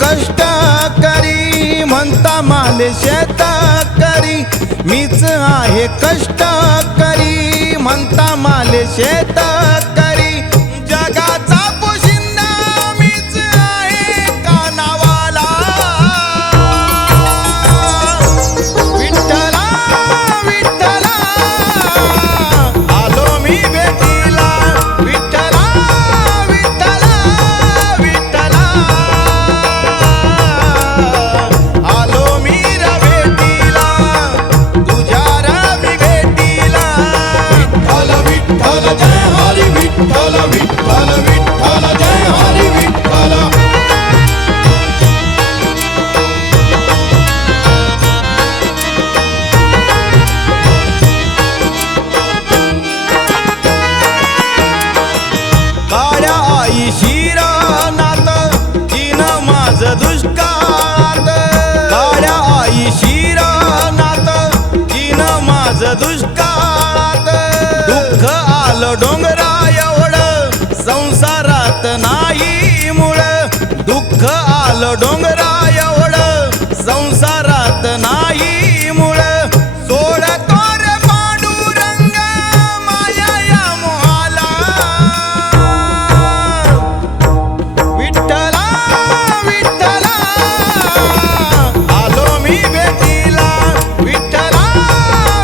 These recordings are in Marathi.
कष्ट करी म्हणता माले शेतकरी, मीच आहे कष्ट करी म्हणता माले शेतकरी, जगाचा पोशिंदा मीच आहे कानावाला. विठ्ठला विठ्ठला आलो मी भेटीला, विठ्ठला विठ्ठला विठ्ठला आलो मी र भेटीला, तुझ्या र मी भेटीला. विठ्ठल विठ्ठल जय हरी विठ्ठल, विठ्ठल विठ्ठल जय हरी विठ्ठल. काळ्या आई शिरनात जिनं माझं दुष्काळात, काळ्या आई शिरनात जिनं माझं दुष्काळात, दुःख आलं डोंगरा एवढं संसारात नाही मुळ, दुःख आलं डोंगरा एवढं संसारात नाही मुळ, सोडतो रे पांडुरंग माया या मोहाला. विठ्ठला विठ्ठला आलो मी भेटीला, विठ्ठला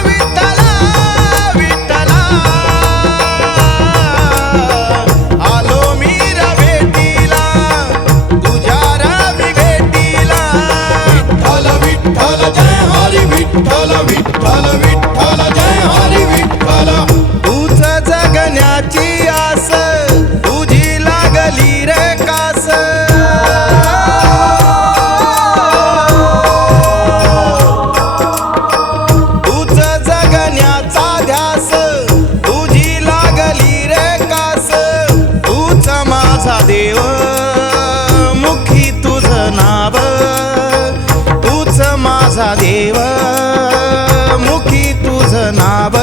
विठ्ठला विठ्ठला आलो मी र भेटीला, तुझ्या र मी भेटीला. विठ्ठल विठ्ठल जय हरी विठ्ठल, विठ्ठल विठ्ठल जय हरी विठ्ठल. तूच जगण्याची आस तुझी लागली रे कास, तूच जगण्याचा ध्यास तुझी लागली रे कास, तूच माझा देव मुखी तुझं नाव, तूच माझा देव मुखी तुझं नाव.